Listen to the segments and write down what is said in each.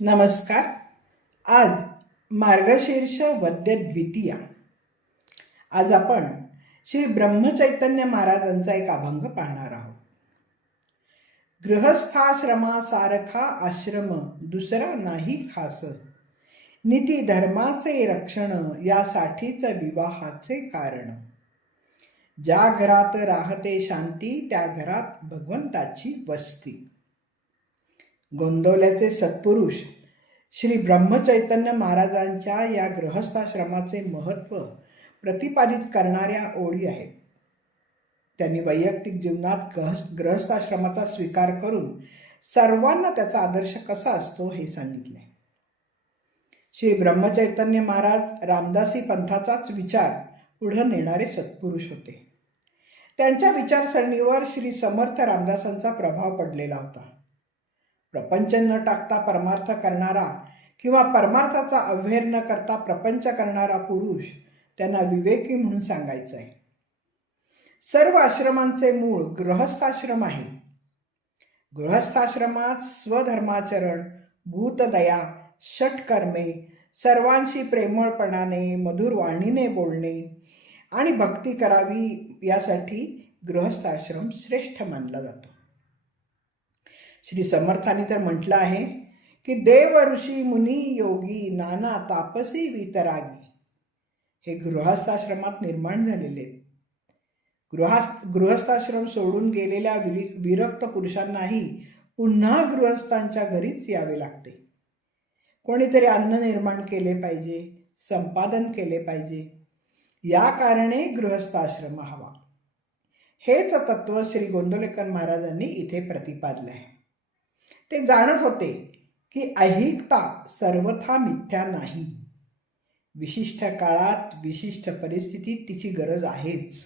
नमस्कार. आज मार्गशीर्ष वद्य द्वितीया. आज आपण श्री ब्रह्मचैतन्य महाराजांचा एक अभंग पाहणार आहोत. गृहस्थाश्रमासारखा आश्रम दुसरा नाही खास. नीती धर्माचे रक्षण यासाठीच विवाहाचे कारण. ज्या घरात राहते शांती त्या घरात भगवंताची वस्ती. गोंदवल्याचे सत्पुरुष श्री ब्रह्मचैतन्य महाराजांच्या या ग्रहस्थाश्रमाचे महत्त्व प्रतिपादित करणाऱ्या ओळी आहेत. त्यांनी वैयक्तिक जीवनात ग्रह ग्रहस्थाश्रमाचा स्वीकार करून सर्वांना त्याचा आदर्श कसा असतो हे सांगितले. श्री ब्रह्मचैतन्य महाराज रामदासी पंथाचाच विचार पुढं नेणारे सत्पुरुष होते. त्यांच्या विचारसरणीवर श्री समर्थ रामदासांचा प्रभाव पडलेला होता. प्रपंच न टाकता परमार्थ करणारा किंवा परमार्थाचा अव्यय न करता प्रपंच करणारा पुरुष त्यांना विवेकी म्हणून सांगायचं आहे सर्व आश्रमांचे मूळ गृहस्थाश्रम आहे. गृहस्थाश्रमात स्वधर्माचरण भूतदया षटकर्मे सर्वांशी प्रेमळपणाने मधुर वाणीने बोलणे आणि भक्ती करावी यासाठी गृहस्थाश्रम श्रेष्ठ मानला जातो. श्री समर्थाने तर म्हटलं आहे की देव ऋषी मुनी योगी नाना तापसी वितरागी. हे गृहस्थाश्रमात निर्माण झालेले आहेत. गृहस्थ गृहस्थाश्रम सोडून गेलेल्या विरि विरक्त पुरुषांनाही पुन्हा गृहस्थांच्या घरीच यावे लागते. कोणीतरी अन्न निर्माण केले पाहिजे संपादन केले पाहिजे या कारणे गृहस्थाश्रम हवा. हेच तत्व श्री गोंदोलेकर महाराजांनी इथे प्रतिपादले आहे. ते जाणत होते की ऐहिकता सर्वथा मिथ्या नाही. विशिष्ट काळात विशिष्ट परिस्थितीत तिची गरज आहेच.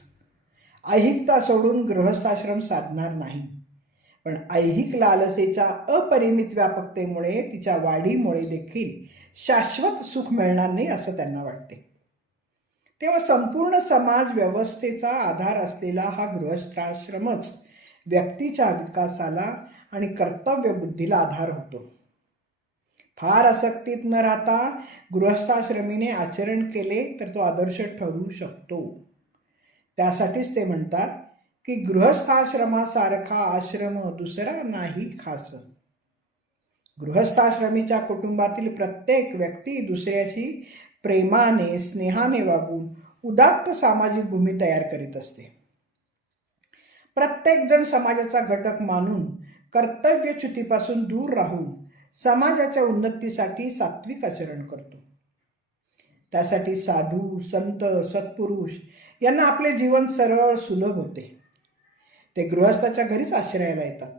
ऐहिकता सोडून गृहस्थाश्रम साधणार नाही. पण ऐहिक लालसेच्या अपरिमित व्यापकतेमुळे तिच्या वाढीमुळे देखील शाश्वत सुख मिळणार नाही असं त्यांना वाटते. तेव्हा संपूर्ण समाज व्यवस्थेचा आधार असलेला हा गृहस्थाश्रमच व्यक्तीच्या विकासाला आणि कर्तव्य बुद्धीला आधार होतो. फार आसक्तीत न राहता गृहस्थाश्रमीने आचरण केले तर तो आदर्श ठरू शकतो. त्यासाठीच ते म्हणतात की गृहस्थाश्रमासारखा आश्रम दुसरा नाही खास. गृहस्थाश्रमीच्या कुटुंबातील प्रत्येक व्यक्ती दुसऱ्याशी प्रेमाने स्नेहाने वागून उदात्त सामाजिक भूमी तयार करीत असते. प्रत्येकजण समाजाचा घटक मानून कर्तव्यच्युतीपासून दूर राहून समाजाच्या उन्नतीसाठी सात्विक आचरण करतो. त्यासाठी साधू संत सत्पुरुष यांना आपले जीवन सरळ सुलभ होते. ते गृहस्थाच्या घरीच आश्रयाला येतात.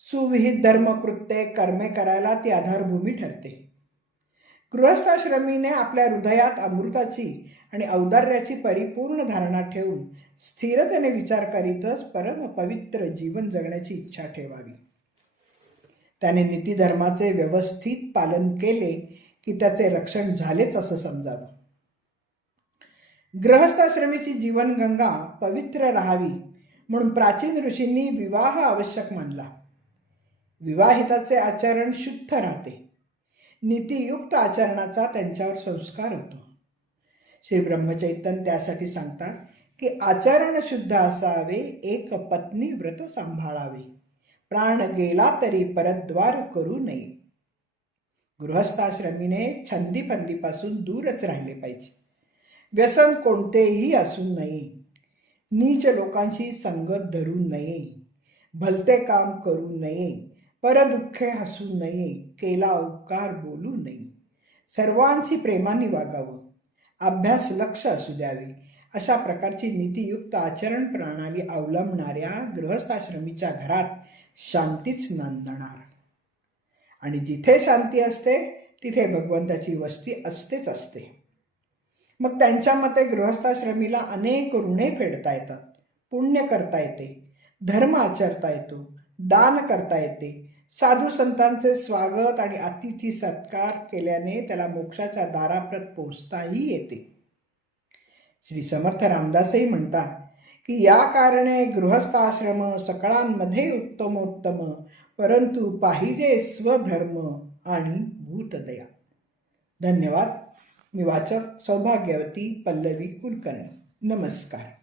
सुविहित धर्मकृत्ये कर्मे करायला ती आधारभूमी ठरते. गृहस्थाश्रमीने आपल्या हृदयात अमृताची आणि औदार्याची परिपूर्ण धारणा ठेवून स्थिरतेने विचार करीतच परम पवित्र जीवन जगण्याची इच्छा ठेवावी. त्याने नीतिधर्माचे व्यवस्थित पालन केले की त्याचे रक्षण झालेच असं समजावं. ग्रहस्थाश्रमीची जीवनगंगा पवित्र राहावी म्हणून प्राचीन ऋषींनी विवाह आवश्यक मानला. विवाहिताचे आचरण शुद्ध राहते. नीतियुक्त आचरणाचा त्यांच्यावर संस्कार होतो. श्री ब्रह्मचैतन त्यासाठी सांगतात की आचरण शुद्ध असावे एक पत्नी व्रत सांभाळावे. प्राण गेला तरी परद्वार करू नये. गृहस्थाश्रमीने छंदीपंदीपासून दूरच राहिले पाहिजे. व्यसन कोणतेही असू नये. नीच लोकांशी संगत धरू नये. भलते काम करू नये. परदुःखे हसू नये. केला उपकार बोलू नये. सर्वांशी प्रेमाने वागावं. अभ्यास लक्ष असू द्यावे. अशा प्रकारची नीतियुक्त आचरण प्रणाली अवलंबणाऱ्या गृहस्थाश्रमीच्या घरात शांतीच नांदणार. आणि जिथे शांती असते तिथे भगवंताची वस्ती असतेच असते. मग त्यांच्या मते गृहस्थाश्रमीला अनेक ऋणे फेडता येतात. पुण्य करता येते. धर्म आचरता येतो. दान करता येते. साधू संतांचे स्वागत आणि अतिथी सत्कार केल्याने त्याला मोक्षाच्या दाराप्रत पोचताही येते. श्री समर्थ रामदासही म्हणतात की या कारणे गृहस्थाश्रम सकळांमध्ये उत्तमोत्तम परंतु पाहिजे स्वधर्म आणि भूतदया. धन्यवाद. मी वाचक सौभाग्यवती पल्लवी कुलकर्णी. नमस्कार.